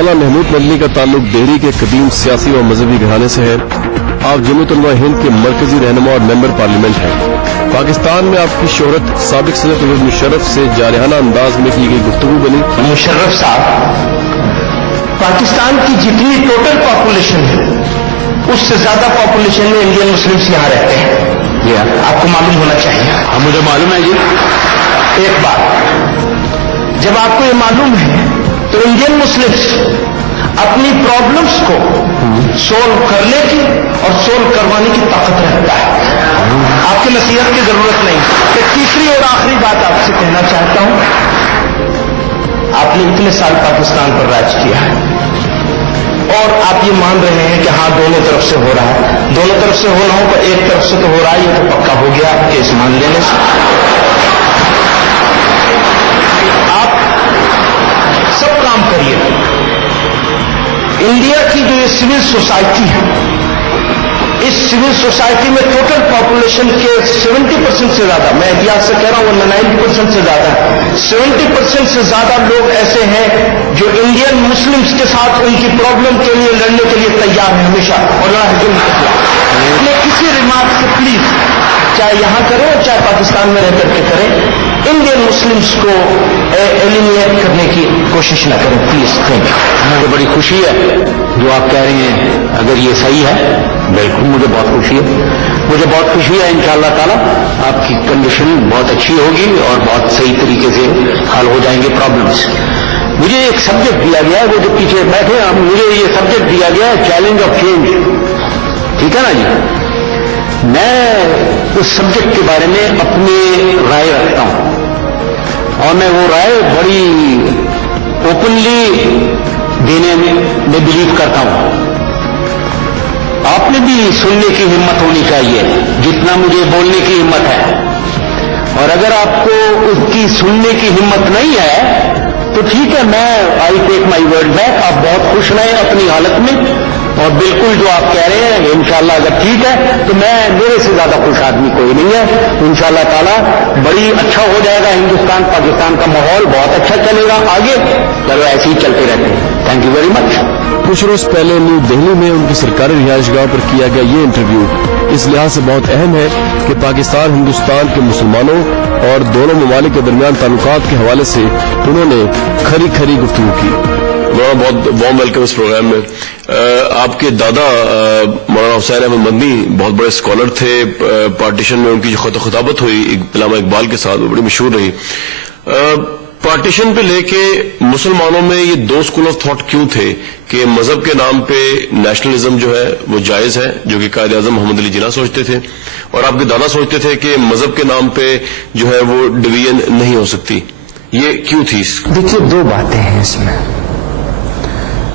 مولانا محمود مدنی کا تعلق دہلی کے قدیم سیاسی و مذہبی گھرانے سے ہے۔ آپ جمعیت علماء ہند کے مرکزی رہنما اور ممبر پارلیمنٹ ہیں۔ پاکستان میں آپ کی شہرت سابق صدر پرویز مشرف سے جارحانہ انداز میں کی گئی گفتگو بنی۔ مشرف صاحب، پاکستان کی جتنی ٹوٹل پاپولیشن ہے اس سے زیادہ پاپولیشن میں انڈین مسلمس یہاں رہتے ہیں، یہ آپ کو معلوم ہونا چاہیے۔ ہاں مجھے معلوم ہے جی۔ ایک بات، جب آپ کو یہ معلوم ہے تو انڈین مسلمس اپنی پرابلمس کو سولو کرنے کی اور سولو کروانے کی طاقت رکھتا ہے۔ آپ کی نصیحت کی ضرورت نہیں۔ ایک تیسری اور آخری بات آپ سے کہنا چاہتا ہوں، آپ نے اتنے سال پاکستان پر راج کیا ہے اور آپ یہ مان رہے ہیں کہ ہاں دونوں طرف سے ہو رہا ہے، دونوں طرف سے ہو رہا ہوں پر ایک طرف سے تو ہو رہا ہے، یہ تو پکا ہو گیا کیس مان لینے سے۔ آپ سب کام کریے، انڈیا کی جو یہ سول سوسائٹی ہے، اس سول سوسائٹی میں ٹوٹل پاپولیشن کے 70% سے زیادہ، میں احتیاط سے کہہ رہا ہوں 90% سے زیادہ، 70% سے زیادہ لوگ ایسے ہیں جو انڈین مسلمس کے ساتھ ان کی پرابلم کے لیے لڑنے کے لیے تیار ہیں ہمیشہ، اور میں کسی ریمارک سے پلیز، چاہے یہاں کریں اور چاہے پاکستان میں رہ کر کے کریں، انڈین مسلمس کو ایلیمینیٹ کرنے کی کوشش نہ کریں پلیز۔ Thank you. مجھے بڑی خوشی ہے جو آپ کہہ رہے ہیں، اگر یہ صحیح ہے بالکل مجھے بہت خوشی ہے، مجھے بہت خوشی ہے۔ انشاءاللہ تعالی آپ کی کنڈیشن بہت اچھی ہوگی اور بہت صحیح طریقے سے حل ہو جائیں گے پرابلمس۔ مجھے ایک سبجیکٹ دیا گیا ہے، وہ جو پیچھے بیٹھے ہیں، مجھے یہ سبجیکٹ دیا گیا ہے چیلنج آف چینج، ٹھیک ہے نا جی؟ میں اس سبجیکٹ کے بارے میں اپنی رائے رکھتا ہوں اور میں وہ رائے بڑی اوپنلی دینے میں بلیو کرتا ہوں۔ آپ نے بھی سننے کی ہمت ہونی چاہیے جتنا مجھے بولنے کی ہمت ہے، اور اگر آپ کو اس کی سننے کی ہمت نہیں ہے تو ٹھیک ہے، میں آئی ٹیک مائی ورڈ بیک۔ آپ بہت خوش رہیں اپنی حالت میں، اور بالکل جو آپ کہہ رہے ہیں انشاءاللہ اگر ٹھیک ہے تو میرے سے زیادہ خوش آدمی کوئی نہیں ہے۔ انشاءاللہ تعالی بڑی اچھا ہو جائے گا، ہندوستان پاکستان کا ماحول بہت اچھا چلے گا آگے، چلو ایسے ہی چلتے رہتے ہیں۔ Thank you very much. کچھ روز پہلے نیو دہلی میں ان کی سرکاری رہائش گاہ پر کیا گیا یہ انٹرویو اس لحاظ سے بہت اہم ہے کہ پاکستان ہندوستان کے مسلمانوں اور دونوں ممالک کے درمیان تعلقات کے حوالے سے انہوں نے کھری کھری گفتگو کی۔ مولانا بہت وارم ویلکم اس پروگرام میں۔ آپ کے دادا مولانا حسین احمد مدنی بہت بڑے اسکالر تھے، پارٹیشن میں ان کی جو خط و خطابت ہوئی علامہ اقبال کے ساتھ وہ بڑی مشہور رہی۔ پارٹیشن پہ لے کے مسلمانوں میں یہ دو اسکول آف تھاٹ کیوں تھے کہ مذہب کے نام پہ نیشنلزم جو ہے وہ جائز ہے، جو کہ قائد اعظم محمد علی جناح سوچتے تھے، اور آپ کے دادا سوچتے تھے کہ مذہب کے نام پہ جو ہے وہ ڈویژن نہیں ہو سکتی، یہ کیوں تھی؟ دیکھیے دو باتیں ہیں اس میں۔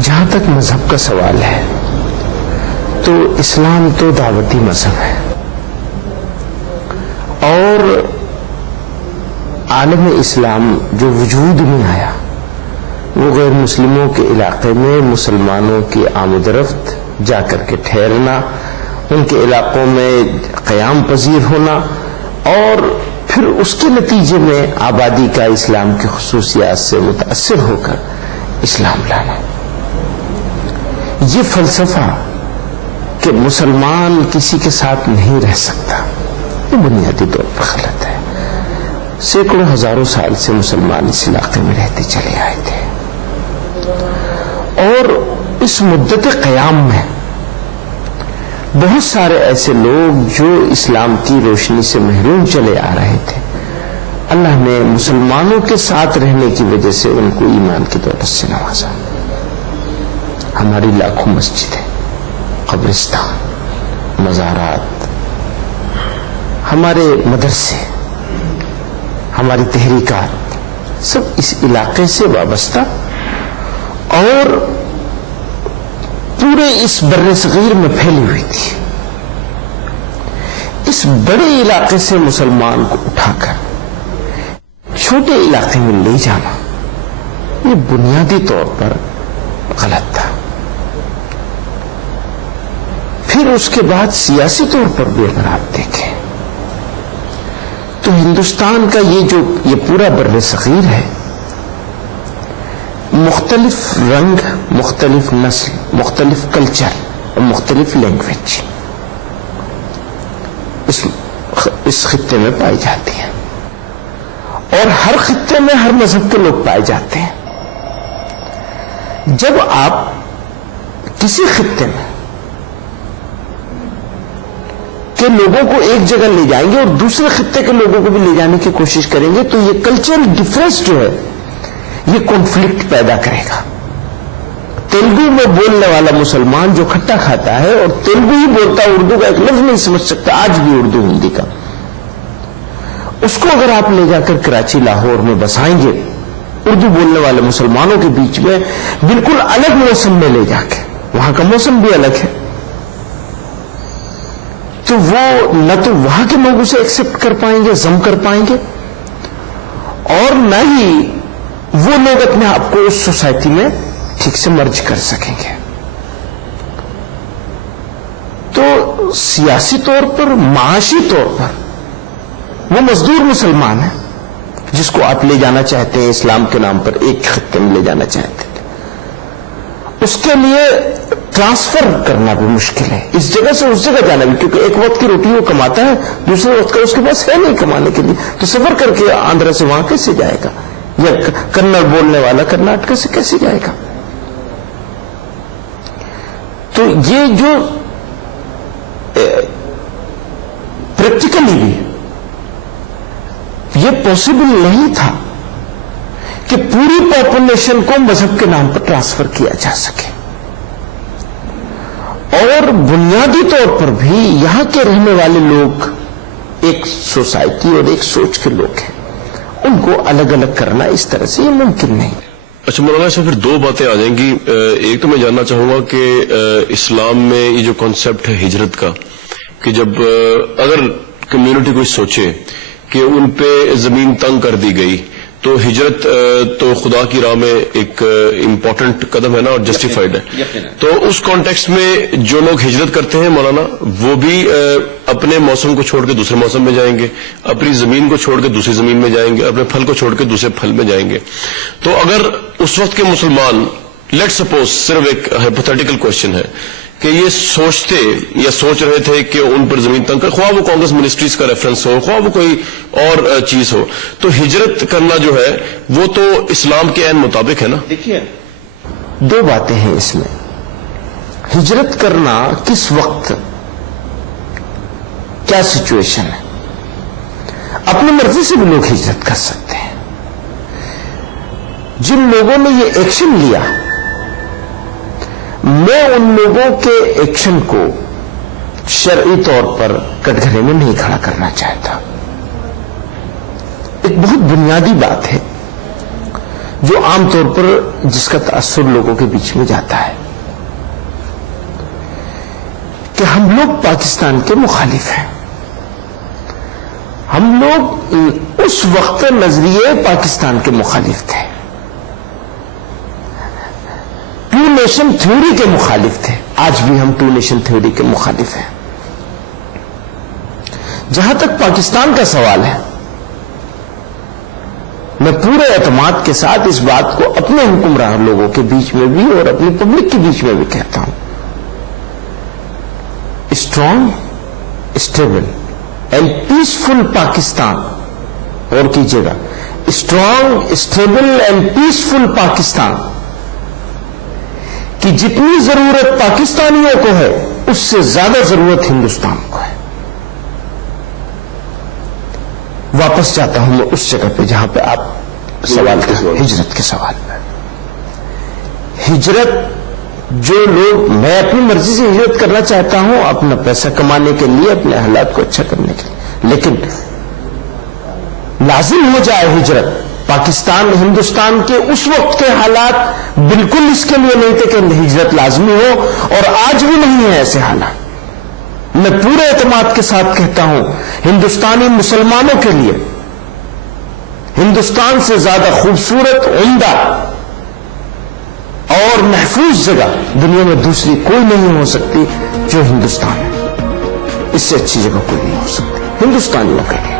جہاں تک مذہب کا سوال ہے تو اسلام تو دعوتی مذہب ہے، اور عالم اسلام جو وجود میں آیا وہ غیر مسلموں کے علاقے میں مسلمانوں کی آمد و رفت، جا کر کے ٹھہرنا، ان کے علاقوں میں قیام پذیر ہونا، اور پھر اس کے نتیجے میں آبادی کا اسلام کی خصوصیات سے متاثر ہو کر اسلام لانا۔ یہ فلسفہ کہ مسلمان کسی کے ساتھ نہیں رہ سکتا، یہ بنیادی طور پر غلط ہے۔ سینکڑوں ہزاروں سال سے مسلمان اس علاقے میں رہتے چلے آئے تھے، اور اس مدت قیام میں بہت سارے ایسے لوگ جو اسلام کی روشنی سے محروم چلے آ رہے تھے، اللہ نے مسلمانوں کے ساتھ رہنے کی وجہ سے ان کو ایمان کی دولت سے نوازا۔ ہماری لاکھوں مسجدیں، قبرستان، مزارات، ہمارے مدرسے، ہماری تحریکات سب اس علاقے سے وابستہ، اور پورے اس بر صغیر میں پھیلی ہوئی تھی۔ اس بڑے علاقے سے مسلمان کو اٹھا کر چھوٹے علاقے میں لے جانا یہ بنیادی طور پر غلط تھا۔ پھر اس کے بعد سیاسی طور پر بھی اگر آپ دیکھیں تو ہندوستان کا یہ پورا بر صغیر ہے، مختلف رنگ، مختلف نسل، مختلف کلچر اور مختلف لینگویج اس خطے میں پائی جاتی ہیں، اور ہر خطے میں ہر مذہب کے لوگ پائے جاتے ہیں۔ جب آپ کسی خطے میں کے لوگوں کو ایک جگہ لے جائیں گے اور دوسرے خطے کے لوگوں کو بھی لے جانے کی کوشش کریں گے تو یہ کلچرل ڈفرنس جو ہے یہ کانفلکٹ پیدا کرے گا۔ تیلگو میں بولنے والا مسلمان جو کھٹا کھاتا ہے اور تیلگو ہی بولتا اردو کا ایک لفظ نہیں سمجھ سکتا آج بھی اردو ہندی کا، اس کو اگر آپ لے جا کر کراچی لاہور میں بسائیں گے اردو بولنے والے مسلمانوں کے بیچ میں بالکل الگ موسم میں لے جا کے، وہاں کا موسم بھی الگ ہے، تو وہ نہ تو وہاں کے لوگ اسے ایکسپٹ کر پائیں گے، ضم کر پائیں گے، اور نہ ہی وہ لوگ اپنے آپ کو اس سوسائٹی میں ٹھیک سے مرج کر سکیں گے۔ تو سیاسی طور پر، معاشی طور پر وہ مزدور مسلمان ہے جس کو آپ لے جانا چاہتے ہیں اسلام کے نام پر، ایک خطے میں لے جانا چاہتے ہیں، اس کے لیے ٹرانسفر کرنا بھی مشکل ہے، اس جگہ سے اس جگہ جانا بھی، کیونکہ ایک وقت کی روٹی وہ کماتا ہے، دوسرے وقت کا اس کے پاس ہے نہیں کمانے کے لیے، تو سفر کر کے آندھرا سے وہاں کیسے جائے گا، یا کنڑ بولنے والا کرناٹک سے کیسے جائے گا؟ تو یہ جو پریکٹیکلی بھی یہ پاسبل نہیں تھا کہ پوری پاپولیشن کو مذہب کے نام پر ٹرانسفر کیا جا سکے، اور بنیادی طور پر بھی یہاں کے رہنے والے لوگ ایک سوسائٹی اور ایک سوچ کے لوگ ہیں، ان کو الگ الگ کرنا اس طرح سے یہ ممکن نہیں۔ اچھا مولانا صاحب، پھر دو باتیں آ جائیں گی۔ ایک تو میں جاننا چاہوں گا کہ اسلام میں یہ جو کانسیپٹ ہے ہجرت کا، کہ جب اگر کمیونٹی کوئی سوچے کہ ان پہ زمین تنگ کر دی گئی تو ہجرت تو خدا کی راہ میں ایک امپورٹنٹ قدم ہے نا، اور جسٹیفائڈ ہے، تو اس کانٹیکسٹ میں جو لوگ ہجرت کرتے ہیں مولانا، وہ بھی اپنے موسم کو چھوڑ کے دوسرے موسم میں جائیں گے، اپنی زمین کو چھوڑ کے دوسری زمین میں جائیں گے، اپنے پھل کو چھوڑ کے دوسرے پھل میں جائیں گے۔ تو اگر اس وقت کے مسلمان، لیٹ سپوز، صرف ایک ہائپوتھیٹیکل کوشچن ہے کہ یہ سوچتے یا سوچ رہے تھے کہ ان پر زمین تنگ کر، خواہ وہ کانگریس منسٹریز کا ریفرنس ہو، خواہ وہ کوئی اور چیز ہو، تو ہجرت کرنا جو ہے وہ تو اسلام کے عین مطابق ہے نا؟ دیکھیے، دو باتیں ہیں اس میں۔ ہجرت کرنا کس وقت، کیا سچویشن ہے؟ اپنی مرضی سے بھی لوگ ہجرت کر سکتے ہیں۔ جن لوگوں نے یہ ایکشن لیا، میں ان لوگوں کے ایکشن کو شرعی طور پر کٹگرے میں نہیں کھڑا کرنا چاہتا۔ ایک بہت بنیادی بات ہے جو عام طور پر جس کا تاثر لوگوں کے بیچ میں جاتا ہے کہ ہم لوگ پاکستان کے مخالف ہیں، ہم لوگ اس وقت نظریے پاکستان کے مخالف تھے، ٹو نیشن تھیوری کے مخالف تھے، آج بھی ہم ٹو نیشن تھیوری کے مخالف ہیں۔ جہاں تک پاکستان کا سوال ہے، میں پورے اعتماد کے ساتھ اس بات کو اپنے حکمراں لوگوں کے بیچ میں بھی اور اپنی پبلک کے بیچ میں بھی کہتا ہوں، strong, stable and peaceful Pakistan, اور کیجیے گا، strong, stable and peaceful Pakistan کی جتنی ضرورت پاکستانیوں کو ہے اس سے زیادہ ضرورت ہندوستان کو ہے۔ واپس جاتا ہوں میں اس جگہ پہ جہاں پہ آپ سوال تھا، ہجرت کے سوال پہ۔ ہجرت جو لوگ، میں اپنی مرضی سے ہجرت کرنا چاہتا ہوں اپنا پیسہ کمانے کے لیے، اپنے حالات کو اچھا کرنے کے لیے، لیکن لازم ہو جائے ہجرت، پاکستان ہندوستان کے اس وقت کے حالات بالکل اس کے لیے نہیں تھے کہ ہجرت لازمی ہو، اور آج بھی نہیں ہے ایسے حالات۔ میں پورے اعتماد کے ساتھ کہتا ہوں، ہندوستانی مسلمانوں کے لیے ہندوستان سے زیادہ خوبصورت، عمدہ اور محفوظ جگہ دنیا میں دوسری کوئی نہیں ہو سکتی جو ہندوستان ہے۔ اس سے اچھی جگہ کوئی نہیں ہو سکتی ہندوستانیوں کے لیے۔